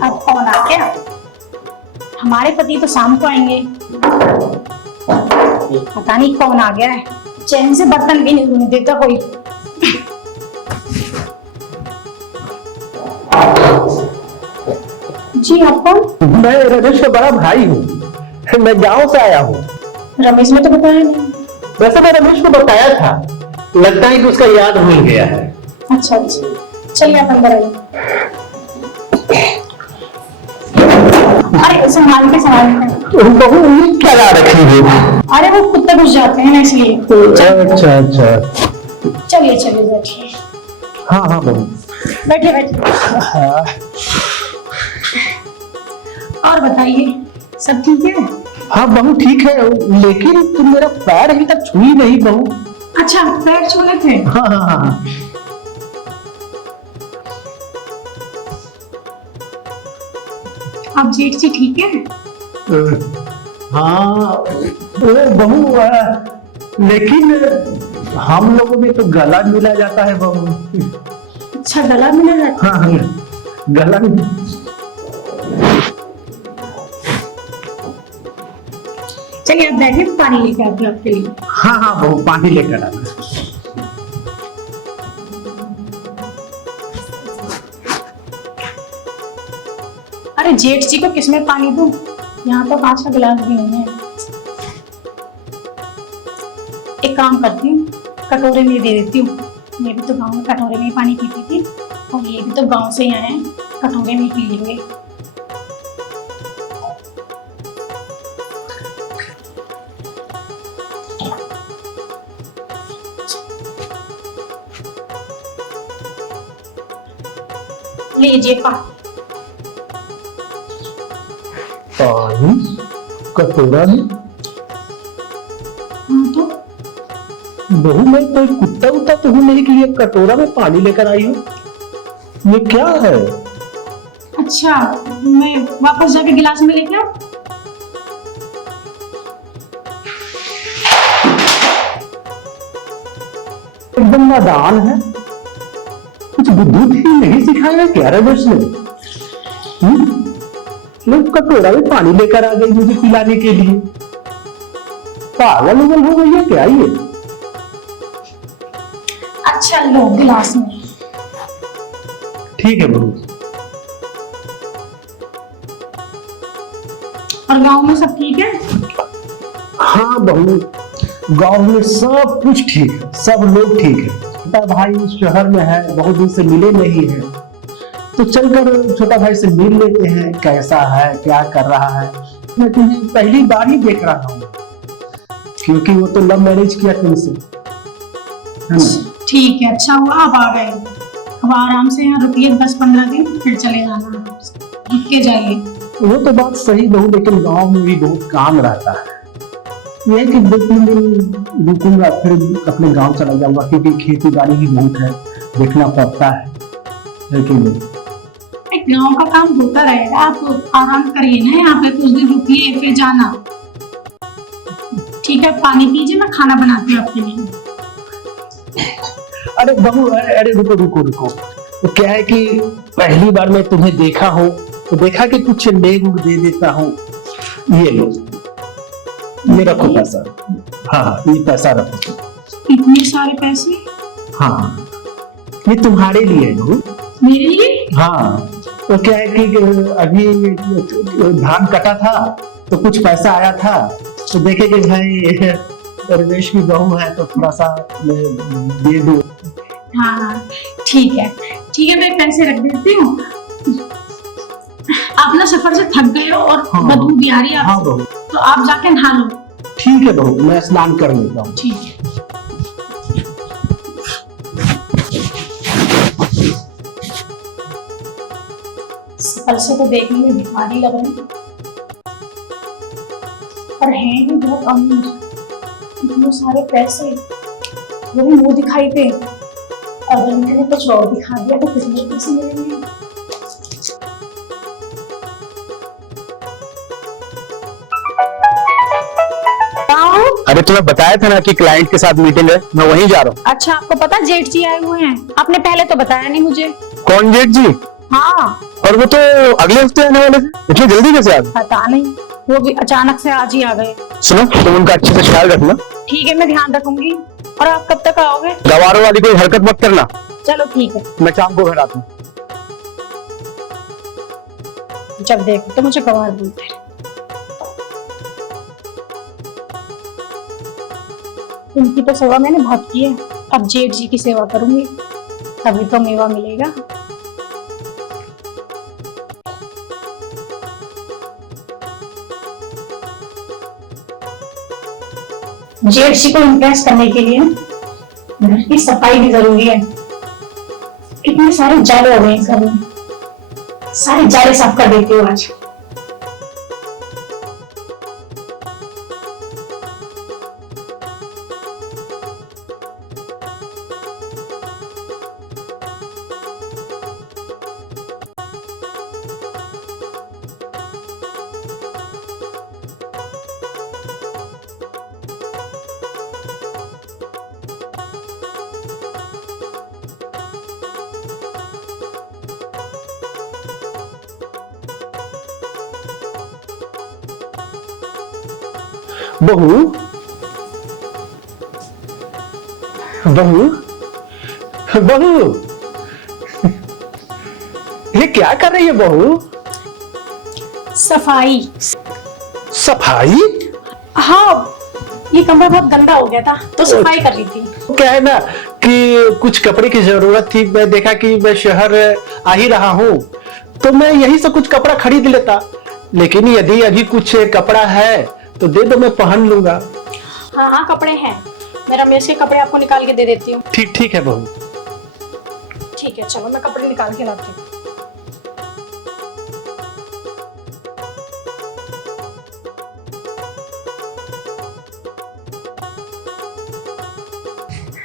अब कौन आ गया? हमारे पति तो शाम को आएंगे। पता नहीं कौन आ गया है, चैन से बर्तन भी नहीं धोने देता कोई। जी आप कौन? मैं रमेश का बड़ा भाई हूँ, मैं गांव से आया हूँ। रमेश ने तो बताया नहीं। वैसे मैं रमेश को बताया था, लगता है कि उसका याद भूल गया है। अच्छा अच्छा, चलिए आप अंदर आइए। अरे संभाल के बहू ये क्या ला रखी है? अरे वो कुत्ते घुस जाते हैं ना इसलिए। अच्छा अच्छा, चलिए चलिए बैठिए। हाँ हाँ बहू बैठिए बैठिए। हाँ। और बताइए सब ठीक है? हाँ बहू ठीक है, लेकिन तुम मेरा पैर अभी तक छुई नहीं बहू। अच्छा पैर छूने थे? हाँ हाँ हाँ। आप जेठ जी ठीक है? हाँ बहू, लेकिन हम लोगों में तो गला मिला जाता है बहू। अच्छा गला मिला जाता? हाँ हाँ गला। चलिए आप बैठिए, पानी लेके आती हूँ आपके लिए। हाँ हाँ बहू पानी लेकर आना। अरे जेठ जी को किसमें पानी दूं? यहाँ तो कांच का गिलास भी नहीं है। एक काम करती हूँ, कटोरे में दे देती हूँ। मैं भी तो गांव में कटोरे में ही पानी पीती थी, और ये भी तो गांव से ही आए हैं, कटोरे में ही पी लेंगे। लीजिए पानी। पानी कटोरा में? हाँ तो बहू मैं कोई कुत्ता उत्ता तो हूँ नहीं कि ये कटोरा में पानी लेकर आई हूँ। ये क्या है? अच्छा, मैं वापस जाके गिलास में लेके आऊं? एकदम नादान है, कुछ बुद्धि ही नहीं सिखाया क्या रमेश ने? लोग कटोरा में पानी लेकर आ गई मुझे पिलाने के लिए। पागल उगल हो गई है क्या ये? अच्छा लो गिलास में। ठीक है बहू। और गांव में सब ठीक है? हाँ बहू, गांव में सब कुछ ठीक है, सब लोग ठीक है। छोटा भाई शहर में है, बहुत दिन से मिले नहीं है, तो चलकर छोटा भाई से मिल लेते हैं, कैसा है क्या कर रहा है। मैं तुम्हें पहली बार ही देख रहा हूँ, क्योंकि वो तो लव मैरिज किया तुमसे, है ना? ठीक है, अच्छा हुआ आप आ गए। अब आराम से यहाँ रुकिए 10-15 दिन, फिर चले जाना। रुक के जाइए। वो तो बात सही बहू, लेकिन गांव में भी बहुत काम रहता है। यह कि 2-3 दिन रुकूंगा, फिर अपने गांव चला जाऊंगा, क्योंकि खेती बाड़ी ही बहुत है, देखना पड़ता है कि नहीं? गांव का काम होता रहेगा, आप आराम करिए ना, यहाँ पे कुछ दिन रुकिए फिर जाना। ठीक है, पानी पीजिए, मैं खाना बनाती हूँ आपके लिए। अरे बहू, अरे रुको रुको रुको, तो क्या है कि पहली बार मैं तुम्हें देखा हूँ, तो देखा कि कुछ लेग दे देता हूँ। ये लो, ये रखो पैसा। हाँ ये पैसा रखो। इतने सारे पैसे? हाँ ये तुम्हारे लिए है बहू। मेरे लिए? हाँ, तो क्या है कि अभी धान कटा था, तो कुछ पैसा आया था, तो देखे कि भाई रमेश की बहू है, तो थोड़ा सा दे दो। हाँ ठीक है ठीक है, मैं पैसे रख देती हूँ। आप ना सफर से थक गए हो और बदबू भी आ रही है आपसे। हाँ, तो आप जाके नहा लो। ठीक है बहू, मैं स्नान कर लेता हूँ। ठीक है। सफर से तो देखने में भिखारी लग रहे हैं, पर हैं ही बहुत अमीर। इतने सारे पैसे, वो भी मुंह दिखाई पे। अगर मैंने कुछ और दिखा दिया तो कितने पैसे मिलेंगे? अरे तुम्हें बताया था ना कि क्लाइंट के साथ मीटिंग है, मैं वहीं जा रहा हूँ। अच्छा, आपको पता जेठ जी आए हुए हैं? आपने पहले तो बताया नहीं मुझे। कौन जेठ जी? हाँ, और वो तो अगले हफ्ते आने वाले थे, इतनी जल्दी कैसे आ गए? पता नहीं, वो भी अचानक से आज ही आ गए। सुनो, तुम उनका अच्छे से ख्याल रखना। ठीक है, मैं ध्यान रखूंगी। और आप कब तक आओगे? गवारों वाली कोई हरकत मत करना। चलो ठीक है, मैं शाम को घर आता हूँ। जब देखो तो मुझे गवार बोलते हैं। इनकी तो सेवा मैंने बहुत की है, अब जेठ जी की सेवा करूंगी, तभी तो मेवा मिलेगा। जेठ जी को इम्प्रेस करने के लिए घर की सफाई भी जरूरी है। कितने सारे जाले हो गए इस घर में, सारे जाले साफ कर देती हूँ आज। बहू, बहू, बहू, ये क्या कर रही है बहू? सफाई। सफाई? हाँ, ये कमरा बहुत गंदा हो गया था तो सफाई कर रही थी। क्या है ना कि कुछ कपड़े की जरूरत थी, मैं देखा कि मैं शहर आ ही रहा हूँ तो मैं यही से कुछ कपड़ा खरीद लेता, लेकिन यदि अभी कुछ कपड़ा है तो दे दो, मैं पहन लूंगा। हाँ हाँ, कपड़े हैं, मैं रमेश के कपड़े आपको निकाल के दे देती हूँ। ठीक ठीक है बहू। ठीक है, चलो मैं कपड़े निकाल के लाती हूँ।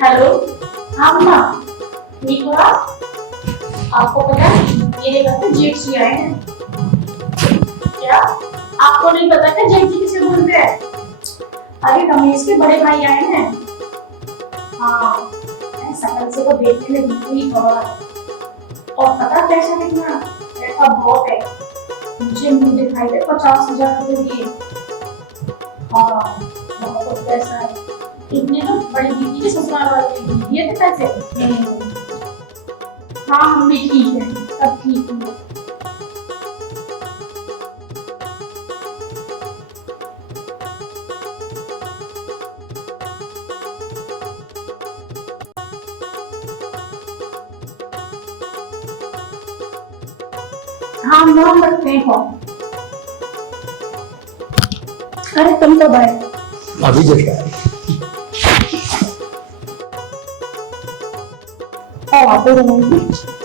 हेलो, हाँ मम्मा, ठीक हो आप? आपको पता है मेरे घर पे जेठ जी आए हैं। क्या आपको नहीं पता क्या जेठ जी किसे बोलते हैं? अरे रमेश के बड़े भाई आए हैं। हाँ, शकल से तो देखने में बिल्कुल ही गवार, और पता पैसा कितना? पैसा बहुत है, मुझे मुंह दिखाई दे 50,000 रुपए दिए। हाँ, बहुत पैसा है। इतने तो बड़ी दीदी के ससुराल वाले ने दिए थे पैसे। हाँ, हम भी ठीक है, सब ठीक है। हाँ, नाम रखते हैं कौन? अरे तुम तो आए? अभी जस्ट आया।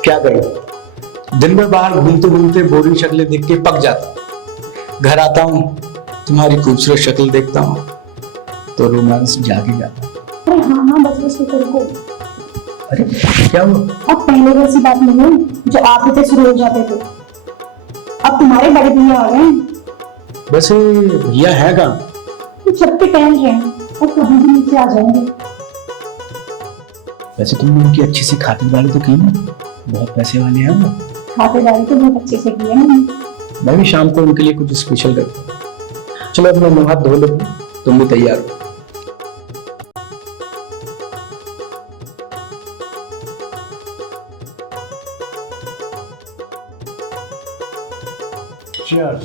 क्या करूं, दिन में बाहर घूमते घूमते बोरिंग शक्लें देख के पक जाता, घर आता हूँ तुम्हारी खूबसूरत शक्ल देखता हूँ तो रोमांस जागे जाता। अरे हाँ हाँ, बस बस रुको। अरे क्या हुआ? अब पहले वैसी बात नहीं है जो आप होते शुरू हो जाते थे, अब तुम्हारे बड़े भैया आ गए हैं। वैसे भैया है कहाँ? तो छत पे टहल रहे हैं और कभी भी नीचे आ जाएंगे। वैसे तुमने उनकी अच्छी सी खातिरदारी तो की ना, बहुत पैसे वाले हैं वो। खातिरदारी तो बहुत अच्छे से की है मैंने। मैं भी शाम को उनके लिए कुछ स्पेशल करता हूँ। चलो अपना मुंह हाथ धो लेते हैं, तुम भी तैयार हो। चल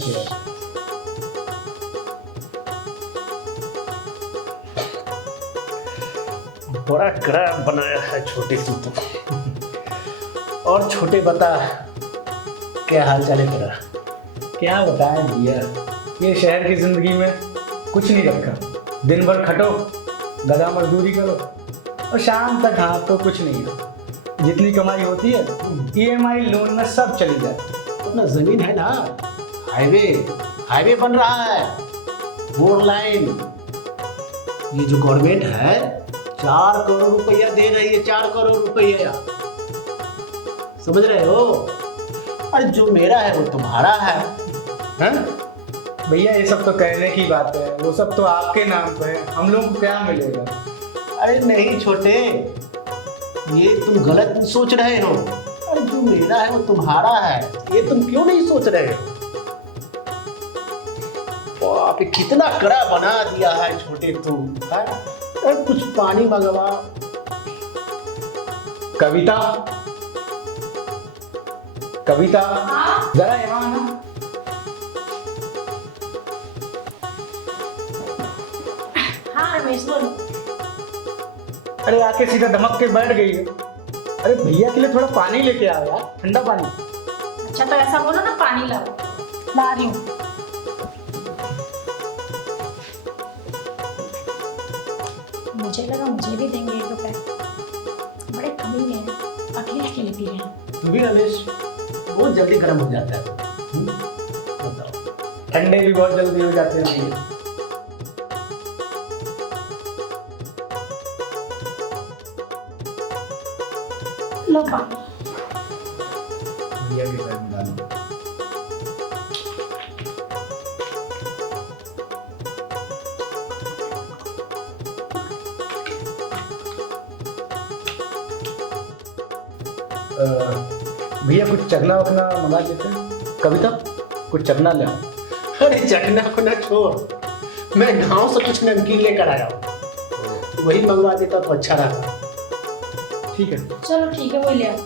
बड़ा ग्रैंड बनाया है छोटे की तो। और छोटे बता, क्या हाल चाल है तेरा? क्या बताएं भैया, ये शहर की जिंदगी में कुछ नहीं रखा, दिन भर खटो, गधा मजदूरी करो और शाम तक हाथ तो कुछ नहीं है। जितनी कमाई होती है EMI लोन में सब चली जाती। अपना जमीन है ना, हाईवे बन रहा है, 4 लाइन। ये जो गवर्नमेंट है 4 करोड़ रुपया दे रही है, 4 करोड़ रुपया, समझ रहे हो? और जो मेरा है वो तुम्हारा है, हैं? भैया ये सब तो कहने की बात है, वो सब तो आपके नाम पे है, हम लोगों को क्या मिलेगा। अरे नहीं छोटे, ये तुम गलत सोच रहे हो। अरे जो मेरा है वो तुम्हारा है, ये तुम क्यों नहीं सोच रहे हो? बाप रे, कितना कड़ा बना दिया है छोटे तुम। है? अरे कुछ पानी मंगवा। कविता, कविता हाँ? जरा यहाँ आना। हाँ रमेश बोलो। अरे आके सीधा धमक के बैठ गई है। अरे भैया के लिए थोड़ा पानी लेके आओ यार, ठंडा पानी। अच्छा तो ऐसा बोलो ना, पानी लाओ। ला रही हूँ। मुझे लगा मुझे भी देंगे एक रुपए, बड़े कमीने हैं, अकेले अकेले पी रहे हैं। तू भी रमेश बहुत जल्दी गर्म हो जाता है। बताओ। ठंडे भी बहुत जल्दी हो जाते हैं भैया। लो पानी। भैया के घर में डालो। भैया कुछ चखना वखना मंगा देते हैं। कविता कुछ चखना ले आओ। अरे चखना को ना छोड़, मैं गांव से कुछ नमकीन लेकर आया हूँ, वही मंगवा देता तो अच्छा रहता। ठीक है। चलो ठीक है, वही ले आओ।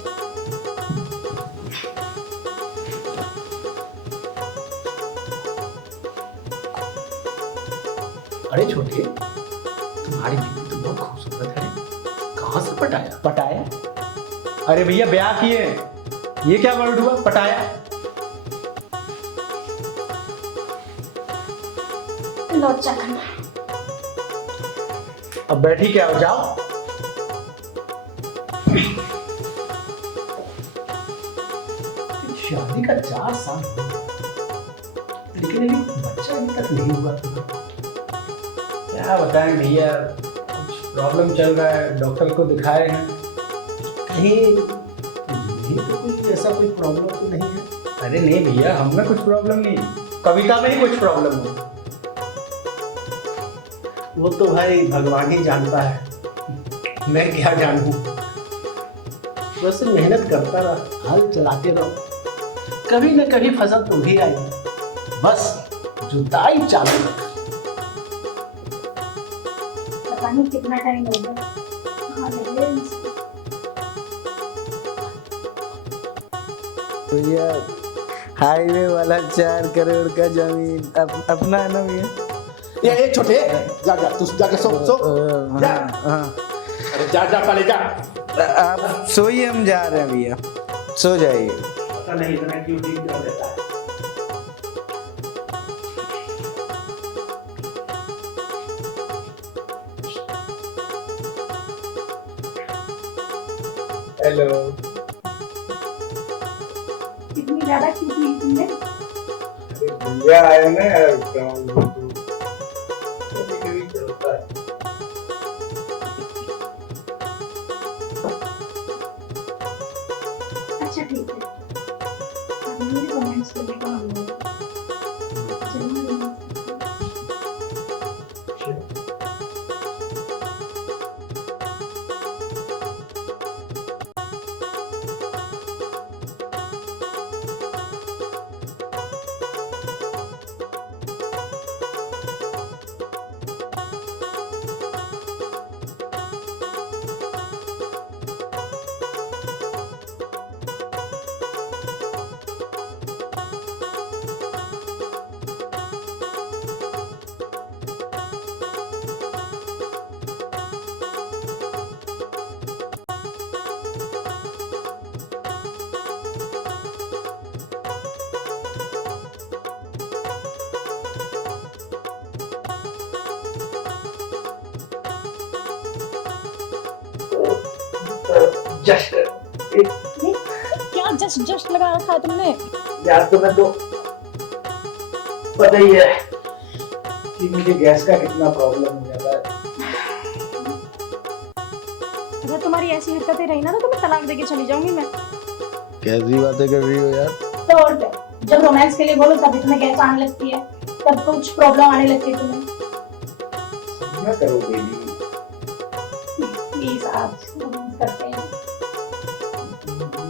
अरे छोटे, तुम्हारी बीवी तो बहुत खूबसूरत है, कहाँ से पटाया? पटाया? अरे भैया ब्याह किए, ये क्या वर्ड हुआ पटाया? लो चखना। अब बैठी क्या हो, जाओ। शादी का 4 साल हो गए, लेकिन अभी बच्चा अभी तक नहीं हुआ तुम्हारा। क्या बताएं भैया, कुछ प्रॉब्लम चल रहा है, डॉक्टर को दिखाए हैं। कहीं तुझमें तो कोई ऐसा कोई प्रॉब्लम तो नहीं है? अरे नहीं भैया, हम में कुछ प्रॉब्लम नहीं, कविता में ही कुछ प्रॉब्लम हो। वो तो भाई भगवान ही जानता है, मैं क्या जानूं। बस मेहनत करता रहा, हल चलाते रहो, कभी न कभी फसल तो भी आएगी। बस जुताई चालू रख। पता नहीं कितना टाइम हो गया। हाँ लगे भैया हाईवे वाला 4 करोड़ का जमीन अपना है ना भैया? ये छोटे, जा जा तू जाके सो जा। हाँ। अरे जा जा पहले जा। आप सोइए, हम जा रहे हैं भैया, सो जाइए। पता नहीं इतना क्यों ठीक कर देता है। हेलो। इतनी ज्यादा क्यों पी तुमने? भैया आए ना यार, कभी कभी चलता है। अच्छा ठीक है, अब मेरे कमेंट्स करने का मन है। चलो जस्ट क्या जस्ट जस्ट लगा रखा है तुमने? यार तुम्हें तो पता ही है कि मुझे गैस का कितना प्रॉब्लम हो जाता है। अगर तुम्हारी ऐसी हरकतें रही ना तो तुम्हें तलाक देके चली जाऊंगी मैं। कैसी बातें कर रही हो यार? तो और क्या, जब रोमांस के लिए बोलो तभी तुम्हें गैस आने लगती है। तब कुछ प्रॉब्लम आने लगती है तुम्हें। क्या करो बेबी? प्लीज आप रोमांस करते हैं।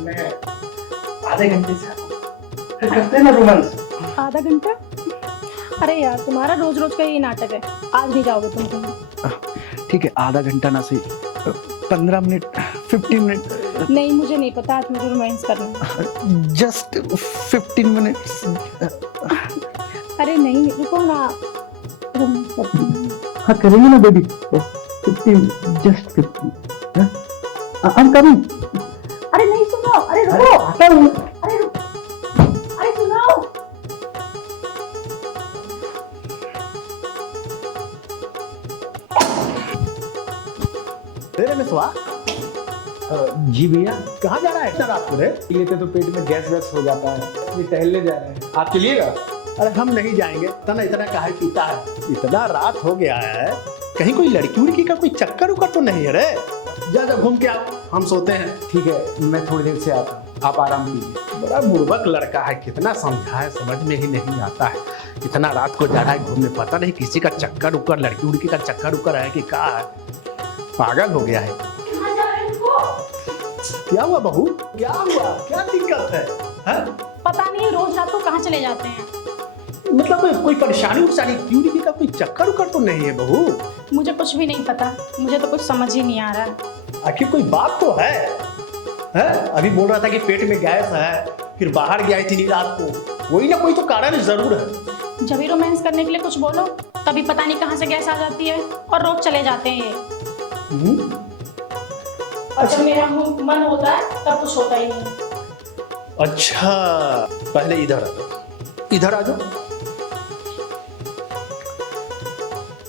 मैं आधे घंटे से फिर करते हैं ना रोमांस। आधा घंटा? अरे यार तुम्हारा रोज रोज का ये नाटक है, आज नहीं जाओगे तुम कहीं। ठीक है, आधा घंटा ना सही, 15 मिनट, 15 मिनट। नहीं मुझे नहीं पता, आज मुझे रोमांस करना है। Just 15 minutes. अरे नहीं रुको ना, रोमांस करते हैं। हाँ करेंगे ना बेबी, 15, जस्ट 15। I'm coming। अरे नहीं सुनो, अरे रुको, आता हूँ। अरे रुको, अरे सुनो। तेरे में सवा? जी भैया। कहाँ जा रहा है इतना रात को रे? लेते तो पेट में गैस वैस हो जाता है, इसलिए टहलने जा रहे हैं। आप चलिएगा? अरे हम नहीं जाएंगे, इतना इतना काहे पीता है? इतना रात हो गया है, कहीं कोई लड़की उड़की का कोई चक्कर उक्कर तो नहीं है रे? जा जा घूम के आओ, हम सोते हैं। ठीक है, मैं थोड़ी देर से आता हूँ, आप आराम कीजिए। बड़ा बुर्बक लड़का है, कितना समझाए समझ में ही नहीं आता है। इतना रात को जा रहा है घूमने, पता नहीं किसी का चक्कर उक्कर, लड़की उड़की का चक्कर उक्कर है कि क्या है, पागल हो गया है। कहाँ जा रहे हो? क्या हुआ बहू? क्या हुआ? क्या दिक्कत है? पता नहीं रोज रात को कहाँ चले जाते हैं। मतलब कोई परेशानी उरेशानी, क्यों उड़की का कोई चक्कर उक्कर तो नहीं है बहू? मुझे कुछ भी नहीं पता, मुझे तो कुछ समझ ही नहीं आ रहा है। आखिर कोई बात तो है? अभी बोल रहा था कि पेट में गैस है, फिर बाहर गया इतनी रात को, कोई ना कोई तो कारण जरूर है। जब भी रोमांस करने के लिए कुछ बोलो तभी पता नहीं कहाँ से गैस आ जाती है और रोज चले जाते हैं ये। और जब मेरा मन होता है तब कुछ होता ही नहीं। अच्छा, पहले इधर आ जाओ, इधर आ जाओ,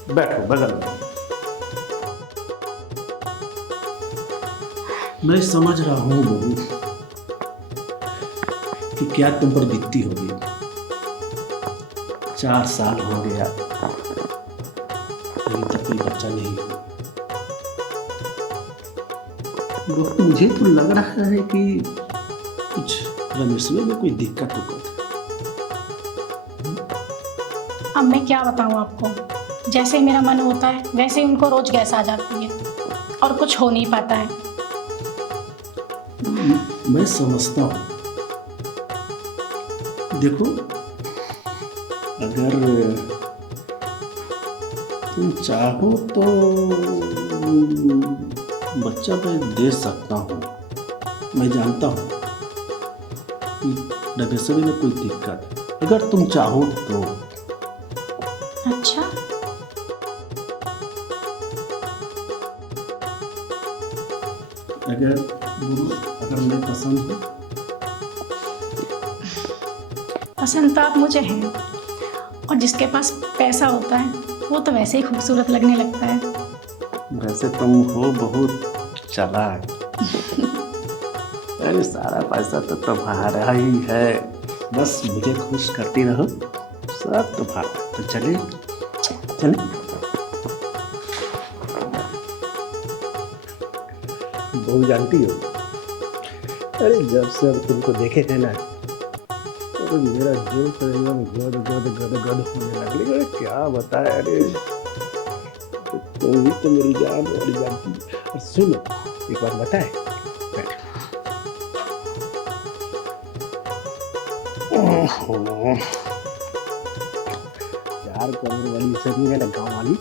बैठो बगल में। मैं समझ रहा हूँ बहू कि क्या तुम पर बीतती होगी। 4 साल हो गया, अभी तक कोई बच्चा नहीं हुआ। बहू मुझे तो लग रहा है कि कुछ रमेशवे में कोई दिक्कत होगा। अब मैं क्या बताऊँ आपको, जैसे मेरा मन होता है वैसे ही उनको रोज गैस आ जाती है और कुछ हो नहीं पाता है। मैं समझता हूँ, देखो अगर तुम चाहो तो बच्चा मैं दे सकता हूँ। मैं जानता हूँ कि डगेसरी में कोई दिक्कत है, अगर तुम चाहो तो। अच्छा, अगर मैं पसंद हूँ? पसंद तो आप मुझे हैं, और जिसके पास पैसा होता है वो तो वैसे ही खूबसूरत लगने लगता है। वैसे तुम हो बहुत चालाक। अरे सारा पैसा तो तुम्हारा ही है, बस मुझे खुश करती रहो, सब तुम्हारा। तो चलिए चलिए। बहू जानती हो, अरे जब से अब तुमको देखे थे ना, तो मेरा दिल तो एकदम गद गद गद गद होने लग गया। क्या बताए, अरे तुम ही तो मेरी जान और जानती। और सुनो एक बात बताए, बैठ। ओहो, 4 करोड़ वाली जमीन है ना गाँव वाली,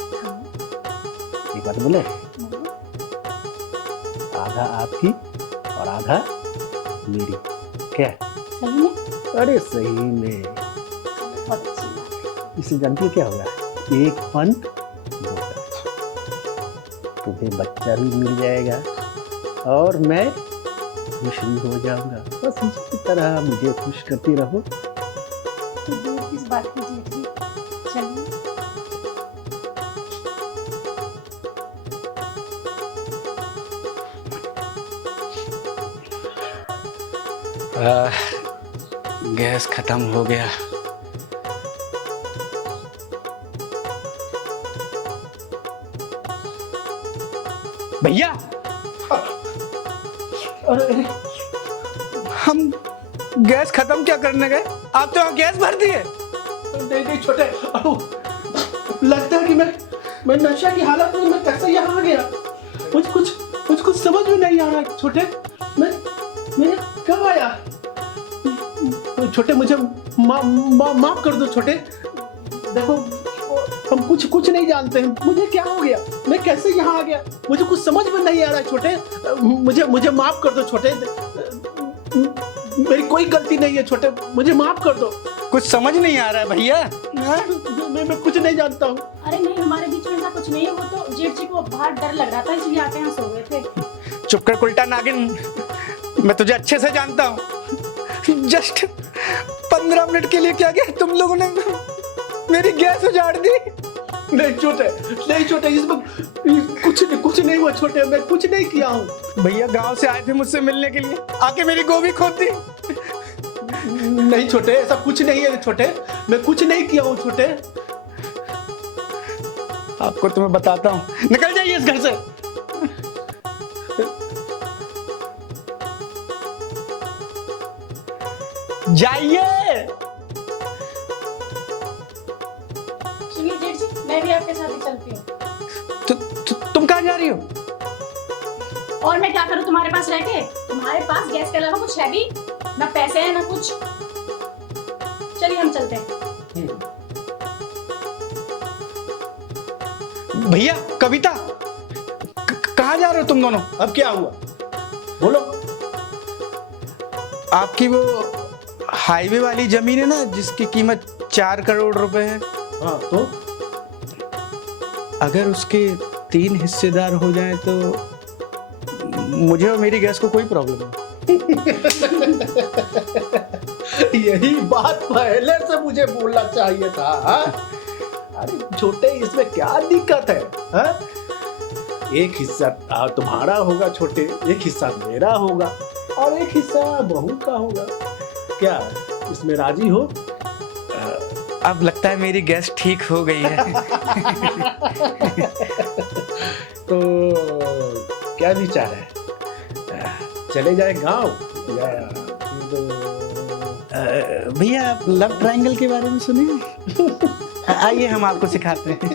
एक बात बोले, आधा आपकी और आधा मेरी। क्या? सही में? अरे सही में। बहुत अच्छी बात। इससे जानती है क्या होगा? 1 पंथ 2 पंथ। तुम्हें बच्चा भी मिल जाएगा और मैं खुश भी हो जाऊंगा। बस इसी तरह मुझे खुश करती रहो। तो दूर किस बात की जेठी, चलिए। गैस खत्म हो गया। भैया, अरे हम गैस खत्म क्या करने गए? आप तो यहाँ गैस भर दिए। नहीं छोटे, बाबू, लगता है कि मैं नशा की हालत में मैं कैसे यहाँ आ गया। कुछ समझ में नहीं आ रहा छोटे। मैं कब आया? छोटे मुझे माफ कर दो छोटे। देखो हम कुछ नहीं जानते हैं, मुझे क्या हो गया, मैं कैसे यहाँ आ गया, मुझे कुछ समझ में नहीं आ रहा है छोटे। मुझे माफ कर दो छोटे, मेरी कोई गलती नहीं है छोटे, मुझे माफ कर दो। कुछ समझ नहीं आ रहा है भैया। मैं कुछ नहीं जानता हूँ। अरे नहीं, हमारे बीच में ऐसा कुछ नहीं है, वो तो जेठ जी को बाहर डर लग रहा था इसलिए आके यहाँ सो गए थे। चुप कर उल्टा नागिन, मैं तुझे अच्छे से जानता हूँ। जस्ट 15 मिनट के लिए क्या किया तुम लोगों ने, मेरी गैस उजाड़ दी। नहीं छोटे, इसमें कुछ नहीं हुआ छोटे, मैं कुछ नहीं किया हूँ। भैया गांव से आए थे मुझसे मिलने के लिए, आके मेरी गोभी खोद दी। नहीं छोटे, ऐसा कुछ नहीं है छोटे, मैं कुछ नहीं किया हूँ छोटे। आपको तो मैं बताता हूँ, निकल जाइए इस घर से। जाइए। सुनिए जेठ जी, मैं भी आपके साथ ही चलती हूँ। तुम कहाँ जा रही हो? और मैं क्या करूँ तुम्हारे पास रह के? तुम्हारे पास गैस के अलावा कुछ है भी ना, पैसे हैं ना कुछ। चलिए हम चलते हैं। भैया कविता, कहाँ जा रहे हो तुम दोनों? अब क्या हुआ, बोलो। आपकी वो हाईवे वाली जमीन है ना, जिसकी कीमत 4 करोड़ रुपए है। हाँ तो अगर उसके 3 हिस्सेदार हो जाए तो मुझे और मेरी गैस को कोई प्रॉब्लम नहीं। यही बात पहले से मुझे बोलना चाहिए था। हाँ? अरे छोटे, इसमें क्या दिक्कत है? हाँ? एक हिस्सा तुम्हारा होगा छोटे, एक हिस्सा मेरा होगा और एक हिस्सा बहू का होगा। क्या इसमें राजी हो? अब लगता है मेरी गैस ठीक हो गई है। तो क्या विचार है, चले जाए गांव या भैया आप लव ट्रायंगल के बारे में सुने? आइए हम आपको सिखाते हैं।